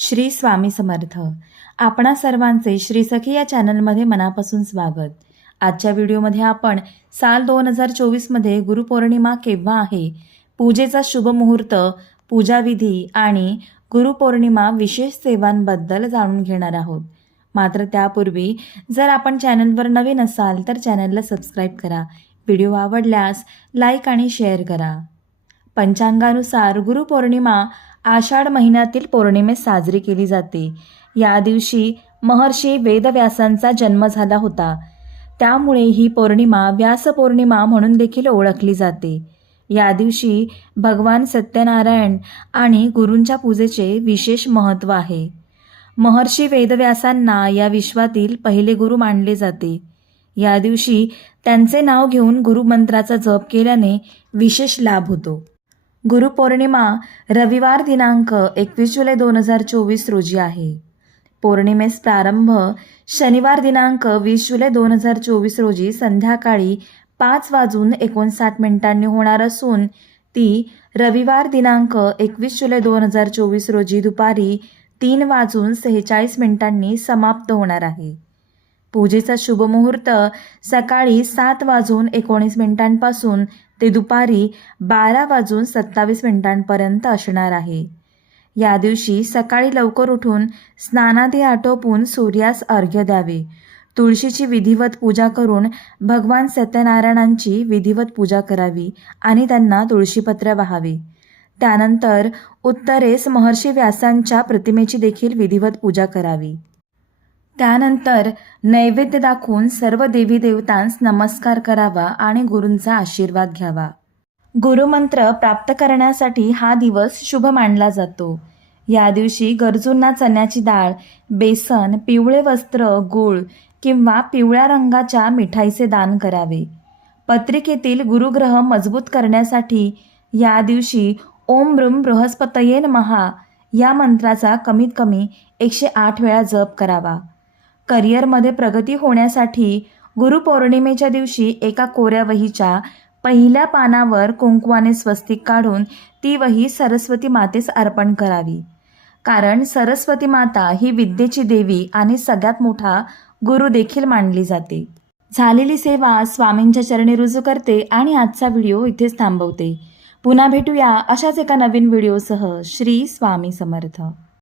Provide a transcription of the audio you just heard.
श्री स्वामी समर्थ. आपणा सर्वांचे श्री सखी या चॅनलमध्ये मनापासून स्वागत. आजच्या व्हिडिओमध्ये आपण साल दोन हजार चोवीसमध्ये गुरुपौर्णिमा केव्हा आहे पूजेचा शुभ मुहूर्त पूजाविधी आणि गुरुपौर्णिमा विशेष सेवांबद्दल जाणून घेणार आहोत. मात्र त्यापूर्वी जर आपण चॅनलवर नवीन असाल तर चॅनलला सबस्क्राईब करा. व्हिडिओ आवडल्यास लाईक आणि शेअर करा. पंचांगानुसार गुरुपौर्णिमा आषाढ महिन्यातील पौर्णिमेस साजरी केली जाते. या दिवशी महर्षी वेदव्यासांचा जन्म झाला होता. त्यामुळे ही पौर्णिमा व्यास पौर्णिमा म्हणून देखील ओळखली जाते. या दिवशी भगवान सत्यनारायण आणि गुरूंच्या पूजेचे विशेष महत्त्व आहे. महर्षी वेदव्यासांना या विश्वातील पहिले गुरु मानले जाते. या दिवशी त्यांचे नाव घेऊन गुरुमंत्राचा जप केल्याने विशेष लाभ होतो. गुरुपौर्णिमा रविवार दिनांक एकवीस जुलै दोन हजार चोवीस रोजी आहे. पौर्णिमेस प्रारंभ शनिवार दिनांक वीस जुलै दोन हजार चोवीस रोजी संध्याकाळी पाच वाजून एकोणसाठ मिनिटांनी होणार असून ती रविवार दिनांक एकवीस जुलै दोन हजार चोवीस रोजी दुपारी तीन वाजून सेहेचाळीस मिनिटांनी समाप्त होणार आहे. पूजेचा शुभमुहूर्त सकाळी सात वाजून एकोणीस मिनिटांपासून ते दुपारी बारा वाजून सत्तावीस मिनिटांपर्यंत असणार आहे. या दिवशी सकाळी लवकर उठून स्नानादी आटोपून सूर्यास अर्घ्य द्यावे. तुळशीची विधिवत पूजा करून भगवान सत्यनारायणांची विधिवत पूजा करावी आणि त्यांना तुळशीपत्र वाहावे. त्यानंतर उत्तरेस महर्षी व्यासांच्या प्रतिमेची देखील विधिवत पूजा करावी. त्यानंतर नैवेद्य दाखवून सर्व देवी देवतांस नमस्कार करावा आणि गुरूंचा आशीर्वाद घ्यावा. गुरुमंत्र प्राप्त करण्यासाठी हा दिवस शुभ मानला जातो. या दिवशी गरजूंना चण्याची डाळ बेसन पिवळे वस्त्र गूळ किंवा पिवळ्या रंगाच्या मिठाईचे दान करावे. पत्रिकेतील गुरुग्रह मजबूत करण्यासाठी या दिवशी ओम ब्रुम बृहस्पतयेन महा या मंत्राचा कमीत कमी एकशे आठ वेळा जप करावा. करिअरमध्ये प्रगती होण्यासाठी गुरुपौर्णिमेच्या दिवशी एका कोऱ्या वहीच्या पहिल्या पानावर कुंकवाने स्वस्तिक काढून ती वही सरस्वती मातेस अर्पण करावी. कारण सरस्वती माता ही विद्येची देवी आणि सगळ्यात मोठा गुरु देखील मानली जाते. झालेली सेवा स्वामींच्या चरणी रुजू करते आणि आजचा व्हिडिओ इथेच थांबवते. पुन्हा भेटूया अशाच एका नवीन व्हिडिओसह. श्री स्वामी समर्थ.